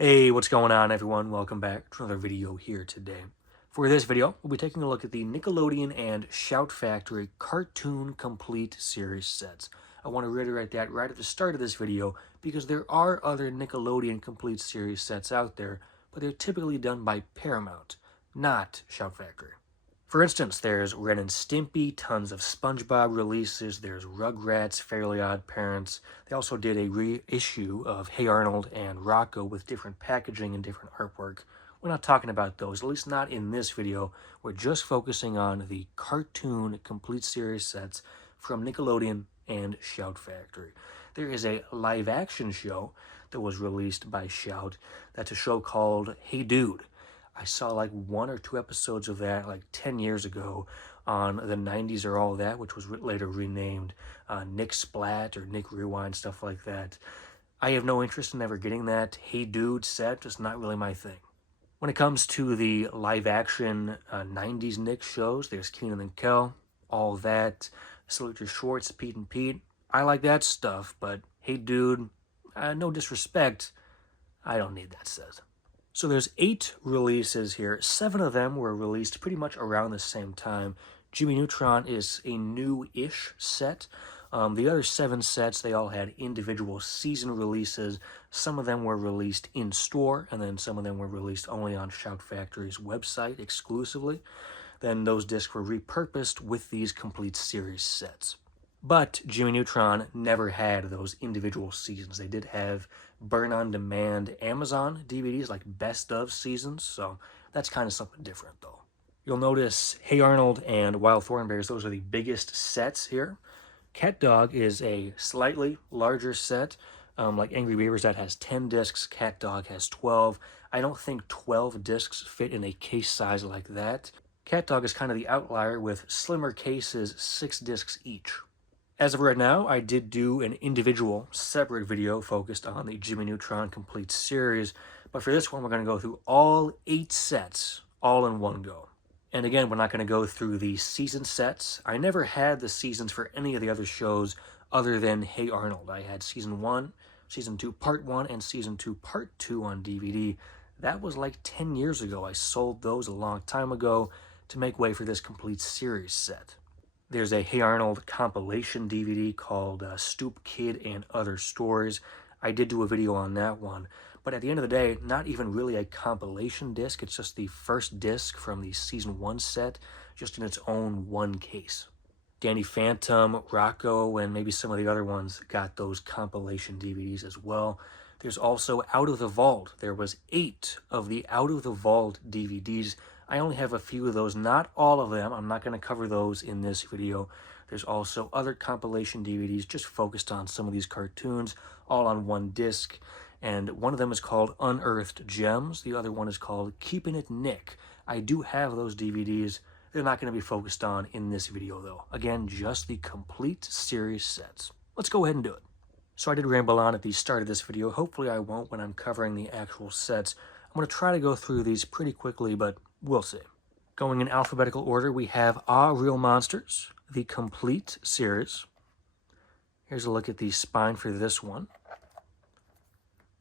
Hey, what's going on everyone? Welcome back to another video here today. For this video, we'll be taking a look at the Nickelodeon and Shout Factory Cartoon Complete Series sets. I want to reiterate that right at the start of this video because there are other Nickelodeon Complete Series sets out there, but they're typically done by Paramount, not Shout Factory. For instance, there's Ren and Stimpy, tons of SpongeBob releases, there's Rugrats, Fairly Odd Parents. They also did a reissue of Hey Arnold and Rocko with different packaging and different artwork. We're not talking about those, at least not in this video. We're just focusing on the cartoon complete series sets from Nickelodeon and Shout Factory. There is a live-action show that was released by Shout. That's a show called Hey Dude. I saw like 1 or 2 episodes of that like 10 years ago on the 90s or All That, which was later renamed Nick Splat or Nick Rewind, stuff like that. I have no interest in ever getting that Hey Dude set, just not really my thing. When it comes to the live-action 90s Nick shows, there's Keenan and Kel, All That, Salute Your Shorts, Pete and Pete. I like that stuff, but Hey Dude, no disrespect, I don't need that set. So there's 8 releases here. 7 of them were released pretty much around the same time. Jimmy Neutron is a new-ish set. The other 7 sets, they all had individual season releases. Some of them were released in-store, and then some of them were released only on Shout Factory's website exclusively. Then those discs were repurposed with these complete series sets. But Jimmy Neutron never had those individual seasons. They did have burn-on-demand Amazon DVDs, like best of seasons, so that's kind of something different, though. You'll notice Hey Arnold and Wild Thornberrys, those are the biggest sets here. CatDog is a slightly larger set, like Angry Beavers that has 10 discs, CatDog has 12. I don't think 12 discs fit in a case size like that. CatDog is kind of the outlier with slimmer cases, 6 discs each. As of right now, I did do an individual, separate video focused on the Jimmy Neutron Complete Series, but for this one, we're going to go through all 8 sets, all in one go. And again, we're not going to go through the season sets. I never had the seasons for any of the other shows other than Hey Arnold. I had Season 1, Season 2 Part 1, and Season 2 Part 2 on DVD. That was like 10 years ago. I sold those a long time ago to make way for this Complete Series set. There's a Hey Arnold compilation DVD called Stoop Kid and Other Stories. I did do a video on that one. But at the end of the day, not even really a compilation disc. It's just the first disc from the Season 1 set, just in its own one case. Danny Phantom, Rocko, and maybe some of the other ones got those compilation DVDs as well. There's also Out of the Vault. There was 8 of the Out of the Vault DVDs. I only have a few of those, not all of them. I'm not going to cover those in this video. There's also other compilation DVDs just focused on some of these cartoons, all on one disc. And one of them is called Unearthed Gems. The other one is called Keeping It Nick. I do have those DVDs. They're not going to be focused on in this video, though. Again, just the complete series sets. Let's go ahead and do it. So I did ramble on at the start of this video. Hopefully I won't when I'm covering the actual sets. I'm going to try to go through these pretty quickly, but we'll see. Going in alphabetical order, we have Aaahh! Real Monsters, the complete series. Here's a look at the spine for this one.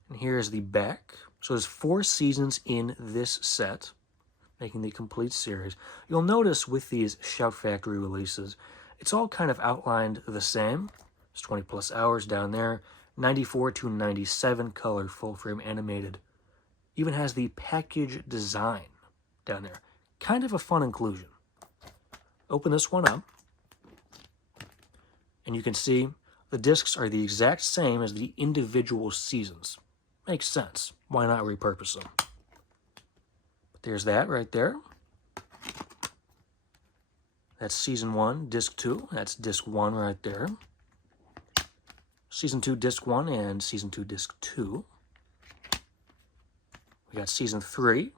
And here's the back. So there's 4 seasons in this set, making the complete series. You'll notice with these Shout Factory releases, it's all kind of outlined the same. It's 20 plus hours down there. 94 to 97 color full frame animated. Even has the package design down there. Kind of a fun inclusion. Open this one up, and you can see the discs are the exact same as the individual seasons. Makes sense. Why not repurpose them? But there's that right there. That's Season 1, Disc 2. That's Disc 1 right there. Season 2, Disc 1, and Season 2, Disc 2. We got Season 3.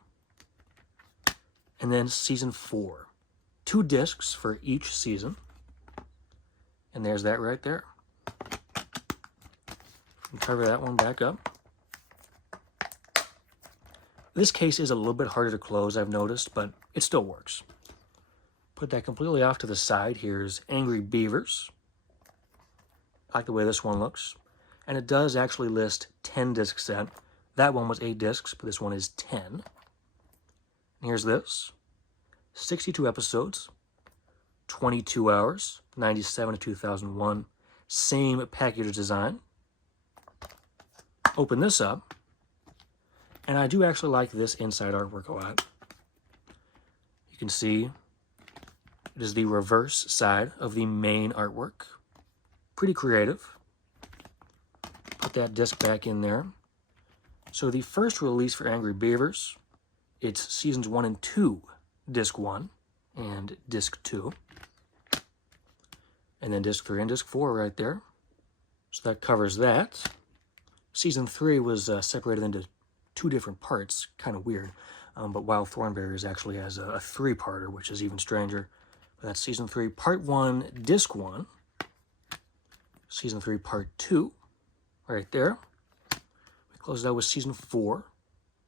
And then Season 4. 2 discs for each season. And there's that right there. Cover that one back up. This case is a little bit harder to close, I've noticed, but it still works. Put that completely off to the side. Here's Angry Beavers. I like the way this one looks. And it does actually list 10 disc set. That one was 8 discs, but this one is 10. And here's this. 62 episodes, 22 hours, 97 to 2001. Same package design. Open this up, and I do actually like this inside artwork a lot. You can see it is the reverse side of the main artwork. Pretty creative. Put that disc back in there. So the first release for Angry Beavers, it's seasons 1 and 2, disc 1 and disc 2. And then disc 3 and disc 4 right there. So that covers that. Season 3 was separated into 2 different parts, kind of weird. But Wild Thornberrys actually has a 3-parter, which is even stranger. But that's Season 3, Part 1, Disc 1. Season 3, Part 2, right there. We close it out with Season 4,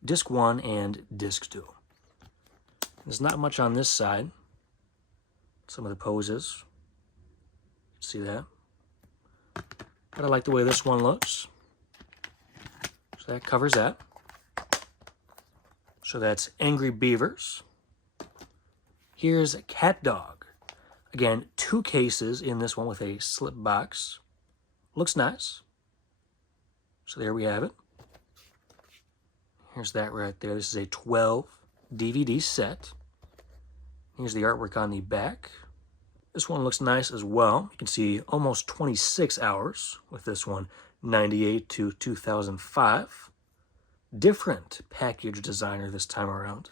Disc 1, and Disc 2. There's not much on this side. Some of the poses. See that? But I like the way this one looks. So that covers that. So that's Angry Beavers. Here's CatDog. Again, 2 cases in this one with a slip box. Looks nice. So there we have it. Here's that right there. This is a 12 DVD set. Here's the artwork on the back. This one looks nice as well. You can see almost 26 hours with this one, 98 to 2005. Different package designer this time around.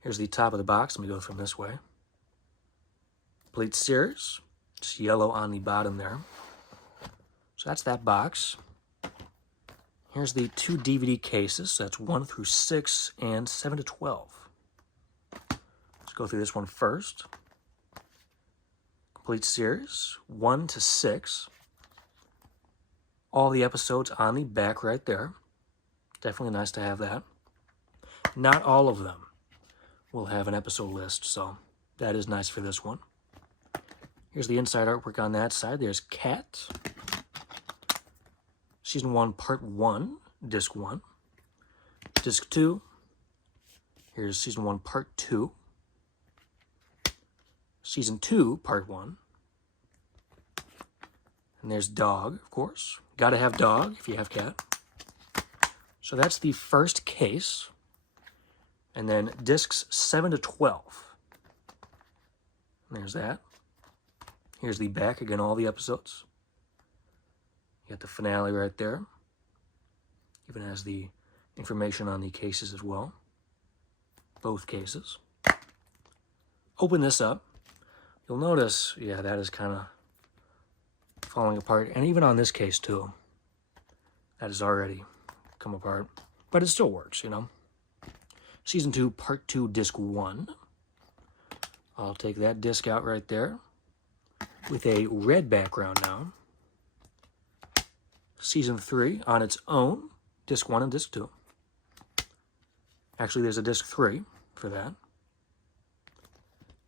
Here's the top of the box. Let me go from this way. Complete series. Just yellow on the bottom there. So that's that box. Here's the 2 DVD cases. So that's 1 through 6 and 7 to 12. Let's go through this one first. Complete series, 1 to 6. All the episodes on the back right there. Definitely nice to have that. Not all of them will have an episode list, so that is nice for this one. Here's the inside artwork on that side. There's Cat. Season 1, Part 1, Disc 1. Disc 2. Here's Season 1, Part 2. Season 2, Part 1. And there's Dog, of course. Gotta have Dog if you have Cat. So that's the first case. And then discs 7 to 12. And there's that. Here's the back, again, all the episodes. You got the finale right there. Even has the information on the cases as well. Both cases. Open this up. You'll notice, yeah, that is kind of falling apart. And even on this case, too. That has already come apart. But it still works, you know. Season 2, Part 2, Disc 1. I'll take that disc out right there. With a red background now. Season 3 on its own. Disc 1 and Disc 2. Actually, there's a Disc 3 for that.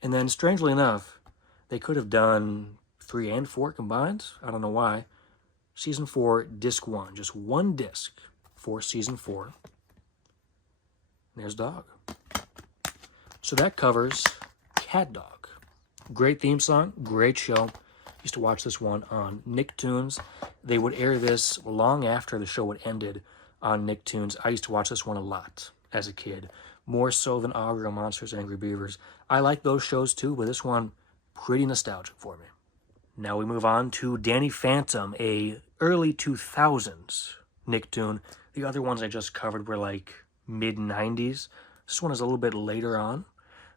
And then, strangely enough, they could have done 3 and 4 combined. I don't know why. Season 4, Disc 1. Just 1 disc for Season 4. And there's Dog. So that covers CatDog. Great theme song, great show. Used to watch this one on Nicktoons. They would air this long after the show had ended on Nicktoons. I used to watch this one a lot as a kid. More so than Aaahh, Monsters, Angry Beavers. I like those shows too, but this one, pretty nostalgic for me. Now we move on to Danny Phantom, a early 2000s Nicktoon. The other ones I just covered were like mid-90s. This one is a little bit later on,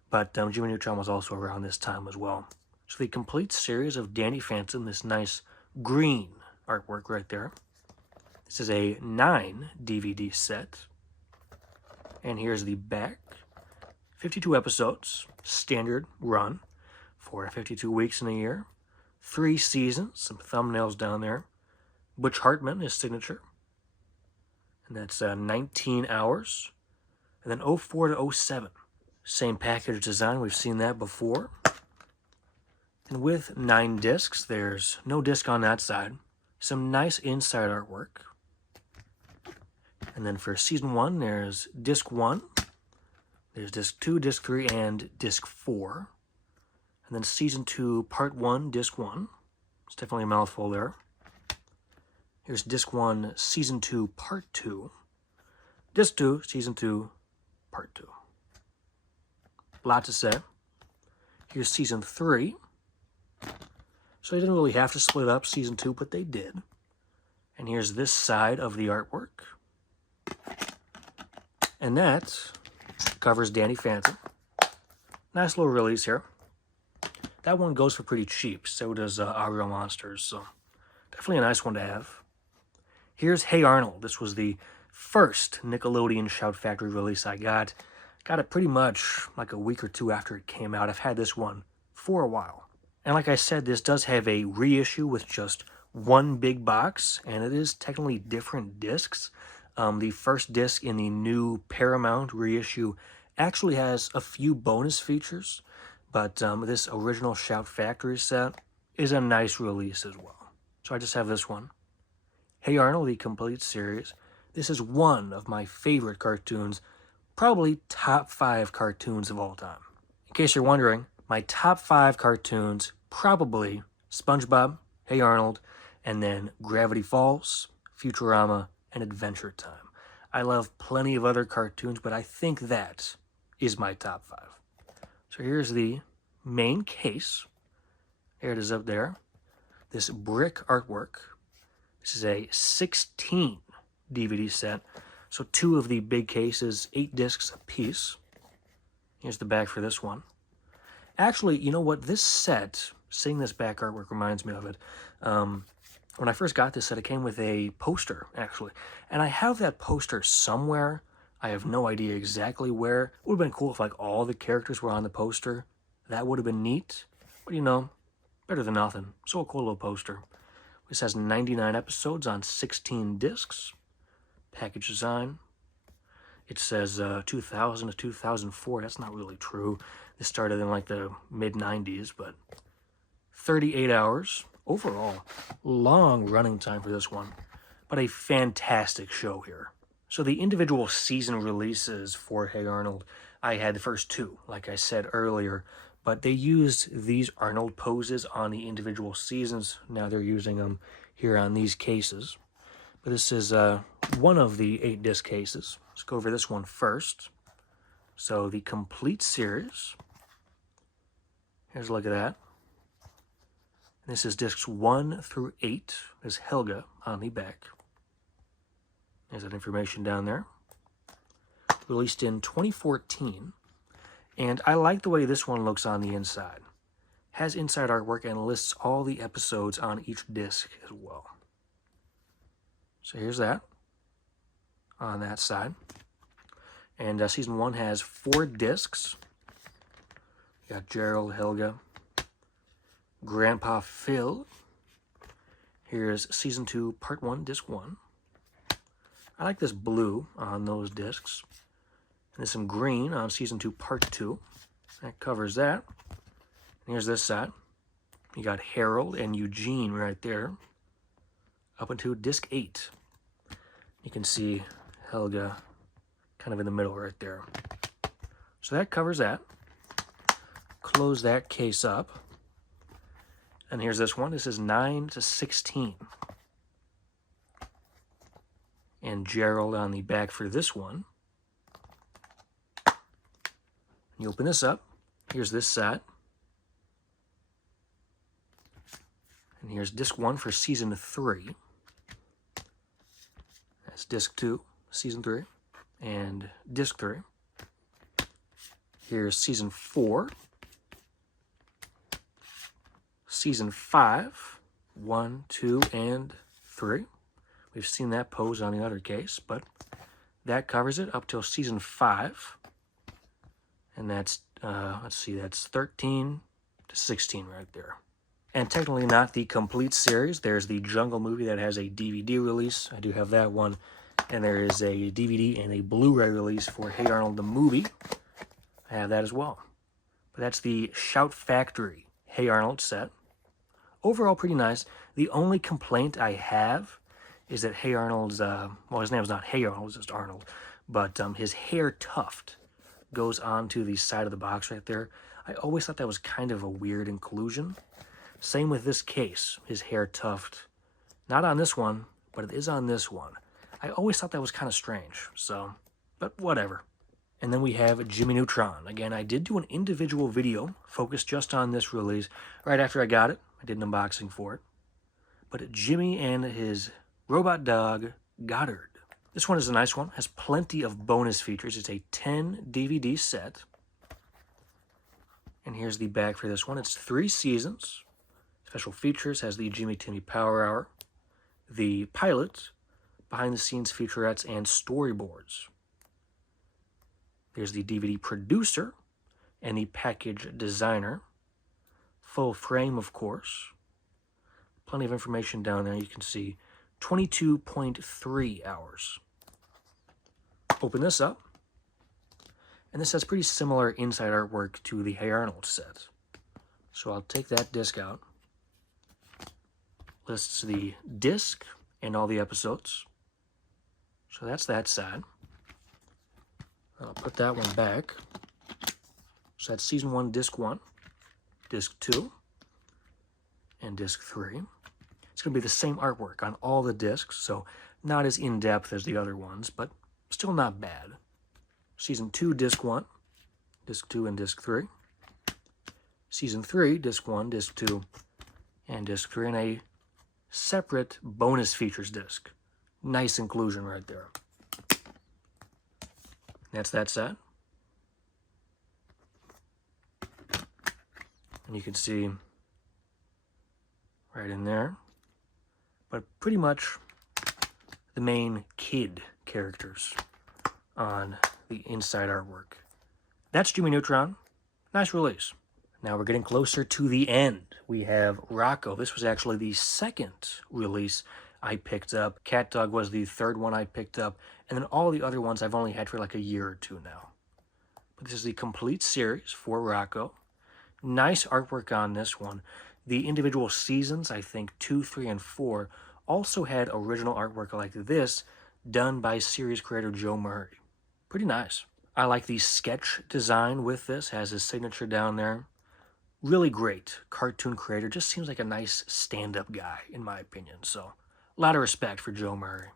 but Jimmy Neutron was also around this time as well. So the complete series of Danny Phantom, this nice green artwork right there. This is a 9 DVD set. And here's the back. 52 episodes, standard run for 52 weeks in a year. 3 seasons, some thumbnails down there. Butch Hartman, his signature. And that's 19 hours. And then 04 to 07. Same package design, we've seen that before. And with 9 discs, there's no disc on that side. Some nice inside artwork. And then for season 1, there's disc 1, there's disc 2, disc 3, and disc 4. And then season 2, part 1, disc 1. It's definitely a mouthful there. Here's disc 1, season 2, part 2. Disc 2, season 2, part 2. Lot to say. Here's season 3. So they didn't really have to split up season 2, but they did. And here's this side of the artwork. And that covers Danny Phantom. Nice little release here. That one goes for pretty cheap. So does Aaahh Monsters. So definitely a nice one to have. Here's Hey Arnold. This was the first Nickelodeon Shout Factory release I got. Got it pretty much like a week or two after it came out. I've had this one for a while. And like I said, this does have a reissue with just one big box, and it is technically different discs. The first disc in the new Paramount reissue actually has a few bonus features, but this original Shout Factory set is a nice release as well. So I just have this one. Hey Arnold, the complete series. This is one of my favorite cartoons, probably top 5 cartoons of all time. In case you're wondering, my top 5 cartoons, probably SpongeBob, Hey Arnold, and then Gravity Falls, Futurama, and Adventure Time. I love plenty of other cartoons, but I think that is my top 5. So here's the main case. There it is up there. This brick artwork. This is a 16 DVD set. So 2 of the big cases, 8 discs a piece. Here's the back for this one. Actually, you know what? This set, seeing this back artwork reminds me of it. When I first got this set, it came with a poster, actually. And I have that poster somewhere. I have no idea exactly where. It would have been cool if like all the characters were on the poster. That would have been neat. But you know, better than nothing. So a cool little poster. This has 99 episodes on 16 discs. Package design. It says 2000 to 2004. That's not really true. This started in like the mid-90s, but 38 hours. Overall, long running time for this one, but a fantastic show here. So the individual season releases for Hey Arnold, I had the first 2, like I said earlier, but they used these Arnold poses on the individual seasons. Now they're using them here on these cases. But this is one of the 8 disc cases. Let's go over this one first. So the complete series. Here's a look at that. This is discs 1 through 8. There's Helga on the back. There's that information down there. Released in 2014. And I like the way this one looks on the inside. Has inside artwork and lists all the episodes on each disc as well. So here's that on that side. And season 1 has 4 discs. You got Gerald, Helga, Grandpa Phil. Here's season 2, part 1, disc 1. I like this blue on those discs. And there's some green on season 2, part 2. That covers that. And here's this side. You got Harold and Eugene right there. Up into disc 8. You can see Helga kind of in the middle right there. So that covers that. Close that case up. And here's this one. This is 9 to 16. And Gerald on the back for this one. You open this up. Here's this set. And here's disc 1 for season 3. That's disc 2, season 3. And disc 3. Here's season 4. Season 5, 1, 2, and 3. We've seen that pose on the other case, but that covers it up till season 5. And that's, let's see, that's 13 to 16 right there. And technically not the complete series. There's the Jungle movie that has a DVD release. I do have that one. And there is a DVD and a Blu-ray release for Hey Arnold the movie. I have that as well. But that's the Shout Factory Hey Arnold set. Overall, pretty nice. The only complaint I have is that Hey Arnold's, well, his name's not Hey Arnold, it's just Arnold, but his hair tuft goes onto the side of the box right there. I always thought that was kind of a weird inclusion. Same with this case, his hair tuft. Not on this one, but it is on this one. I always thought that was kind of strange, so, but whatever. And then we have Jimmy Neutron. Again, I did do an individual video focused just on this release. Right after I got it, I did an unboxing for it. But Jimmy and his robot dog, Goddard. This one is a nice one. Has plenty of bonus features. It's a 10 DVD set. And here's the back for this one. It's 3 seasons. Special features has the Jimmy Timmy Power Hour, the pilot, behind-the-scenes featurettes, and storyboards. There's the DVD producer and the package designer. Full frame, of course. Plenty of information down there. You can see 22.3 hours. Open this up. And this has pretty similar inside artwork to the Hey Arnold set. So I'll take that disc out. Lists the disc and all the episodes. So that's that side. I'll put that one back. So that's Season 1, Disc 1, Disc 2, and Disc 3. It's going to be the same artwork on all the discs, so not as in-depth as the other ones, but still not bad. Season 2, Disc 1, Disc 2, and Disc 3. Season 3, Disc 1, Disc 2, and Disc 3, and a separate bonus features disc. Nice inclusion right there. That's that set. And you can see right in there. But pretty much the main kid characters on the inside artwork. That's Jimmy Neutron. Nice release. Now we're getting closer to the end. We have Rocko. This was actually the second release I picked up. CatDog was the third one I picked up. And then all the other ones I've only had for like a year or two now. But this is the complete series for Rocko. Nice artwork on this one. The individual seasons, I think 2, 3, and 4, also had original artwork like this done by series creator Joe Murray. Pretty nice. I like the sketch design with this. Has his signature down there. Really great cartoon creator. Just seems like a nice stand-up guy, in my opinion. So, a lot of respect for Joe Murray.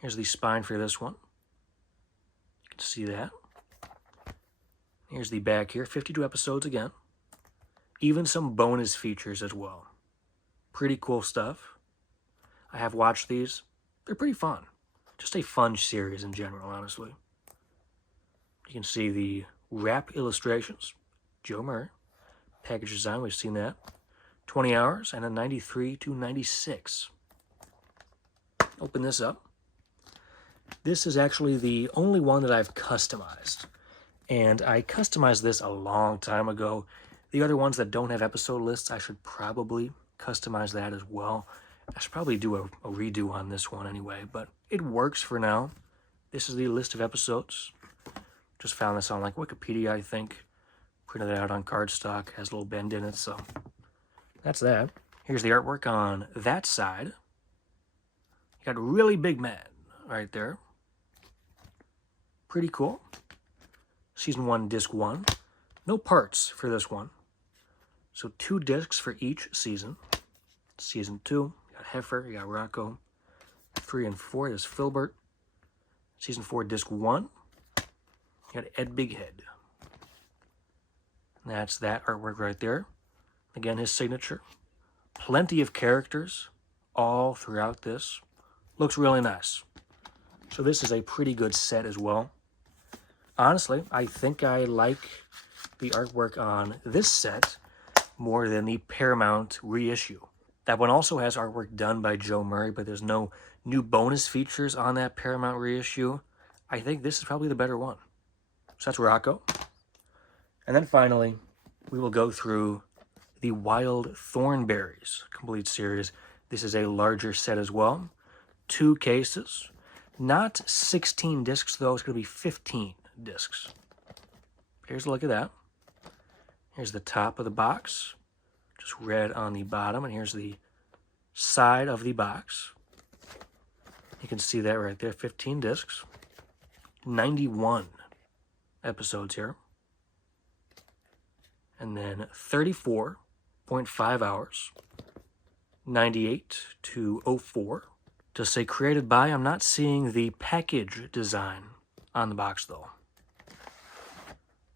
Here's the spine for this one. You can see that. Here's the back here. 52 episodes again. Even some bonus features as well. Pretty cool stuff. I have watched these. They're pretty fun. Just a fun series in general, honestly. You can see the wrap illustrations. Joe Murray. Package design, we've seen that. 20 hours and a 93 to 96. Open this up. This is actually the only one that I've customized. And I customized this a long time ago. The other ones that don't have episode lists, I should probably customize that as well. I should probably do a redo on this one anyway, but it works for now. This is the list of episodes. Just found this on like Wikipedia, I think. Printed it out on cardstock, has a little bend in it, so that's that. Here's the artwork on that side. You got a really big man right there. Pretty cool. Season 1, Disc 1. No parts for this one. So 2 discs for each season. Season 2, you got Heifer, you got Rocko. 3 and 4, there's Filbert. Season 4, Disc 1. You got Ed Bighead. That's that artwork right there. Again, his signature. Plenty of characters all throughout this. Looks really nice. So this is a pretty good set as well. Honestly, I think I like the artwork on this set more than the Paramount reissue. That one also has artwork done by Joe Murray, but there's no new bonus features on that Paramount reissue. I think this is probably the better one. So that's Rocko. And then finally, we will go through the Wild Thornberrys complete series. This is a larger set as well. 2 cases. Not 16 discs, though. It's going to be 15 discs. Here's a look at that. Here's the top of the box. Just red on the bottom. And here's the side of the box. You can see that right there, 15 discs, 91 episodes here, and then 34.5 hours, 98 to 04. To say created by, I'm not seeing the package design on the box though.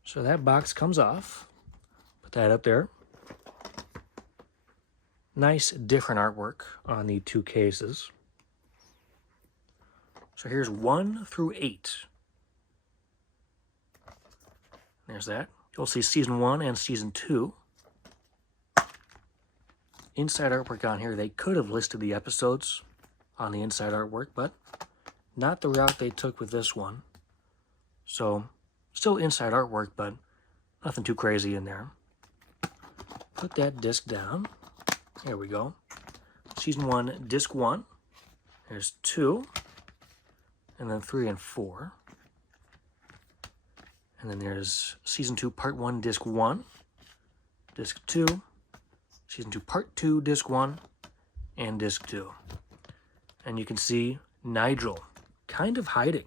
So that box comes off. Put that up there. Nice different artwork on the two cases. So here's 1 through 8. There's that. You'll see season 1 and season 2. Inside artwork on here, they could have listed the episodes on the inside artwork, but not the route they took with this one. So still inside artwork, but nothing too crazy in there. Put that disc down. There we go. Season 1, disc 1. There's 2. And then 3 and 4. And then there's season 2, part 1, disc 1. Disc 2. Season 2, part 2, disc 1. And disc 2. And you can see Nigel kind of hiding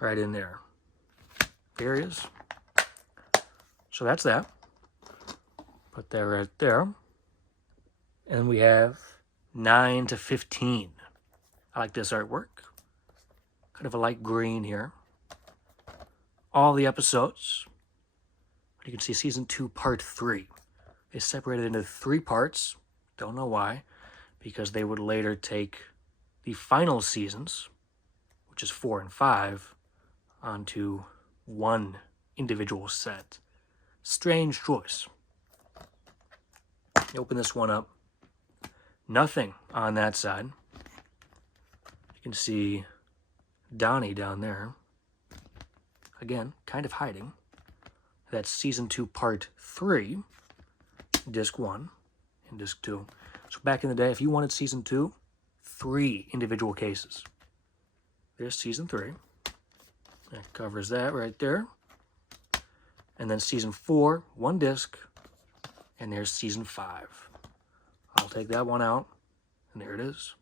right in there. There he is. So that's that. Put that right there. And we have 9 to 15. I like this artwork. Kind of a light green here. All the episodes. You can see season 2, part 3. They separated into 3 parts. Don't know why. Because they would later take the final seasons, which is 4 and 5, onto one individual set. Strange choice. You open this one up. Nothing on that side. You can see Donnie down there. Again, kind of hiding. That's season 2, part 3, disc 1, and disc 2. So back in the day, if you wanted season 2, 3 individual cases. There's season 3. That covers that right there. And then season 4, 1 disc, and there's season 5. I'll take that one out, and there it is.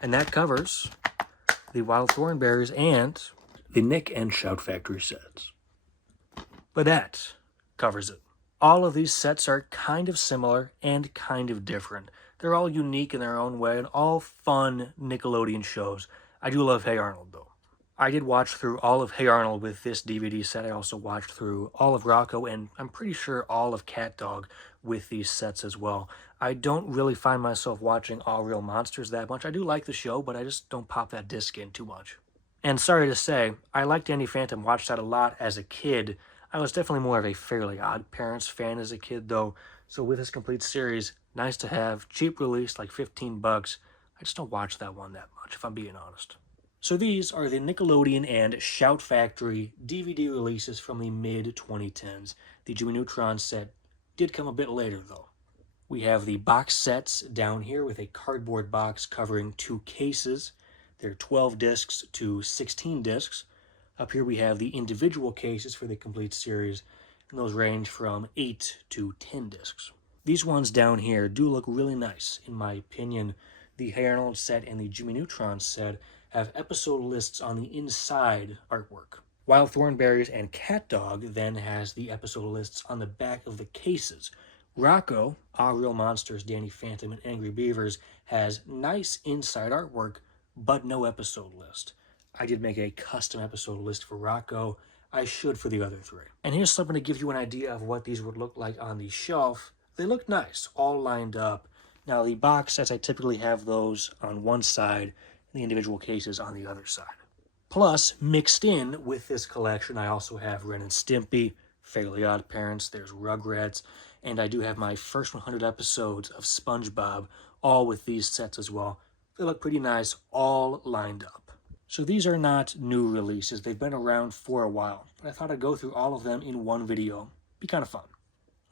And that covers the Wild Thornberrys and the Nick and Shout Factory sets. But that covers it. All of these sets are kind of similar and kind of different. They're all unique in their own way and all fun Nickelodeon shows. I do love Hey Arnold though. I did watch through all of Hey Arnold with this DVD set. I also watched through all of Rocko and I'm pretty sure all of CatDog with these sets as well. I don't really find myself watching All Real Monsters that much. I do like the show, but I just don't pop that disc in too much. And sorry to say, I liked Danny Phantom, watched that a lot as a kid. I was definitely more of a Fairly Odd Parents fan as a kid though, so with this complete series, nice to have, cheap release, like 15 bucks. I just don't watch that one that much, if I'm being honest. So these are the Nickelodeon and Shout Factory DVD releases from the mid-2010s. The Jimmy Neutron set did come a bit later though. We have the box sets down here with a cardboard box covering 2 cases. They're 12 discs to 16 discs. Up here we have the individual cases for the complete series, and those range from 8 to 10 discs. These ones down here do look really nice, in my opinion. The Hey Arnold set and the Jimmy Neutron set have episode lists on the inside artwork. While Thornberrys and CatDog then has the episode lists on the back of the cases. Rocko, Aaahh! Real Monsters, Danny Phantom, and Angry Beavers has nice inside artwork, but no episode list. I did make a custom episode list for Rocko. I should for the other 3. And here's something to give you an idea of what these would look like on the shelf. They look nice, all lined up. Now the box sets, I typically have those on one side, and the individual cases on the other side. Plus, mixed in with this collection, I also have Ren and Stimpy, Fairly Odd Parents, there's Rugrats, and I do have my first 100 episodes of SpongeBob, all with these sets as well. They look pretty nice, all lined up. So these are not new releases. They've been around for a while, but I thought I'd go through all of them in one video. Be kind of fun.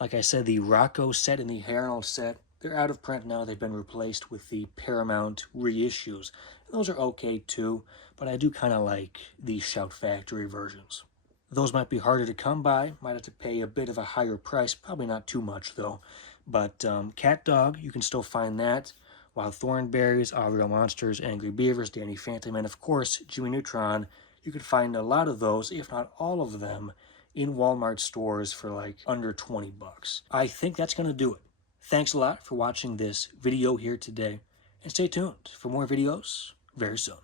Like I said, the Rocko set and the Hey Arnold set, they're out of print now. They've been replaced with the Paramount reissues. Those are okay too, but I do kind of like the Shout Factory versions. Those might be harder to come by, might have to pay a bit of a higher price, probably not too much though. But CatDog, you can still find that. While Thornberrys, Real Monsters, Angry Beavers, Danny Phantom, and of course Jimmy Neutron, you could find a lot of those, if not all of them, in Walmart stores for like under 20 bucks. I think that's going to do it. Thanks a lot for watching this video here today, and stay tuned for more videos very soon.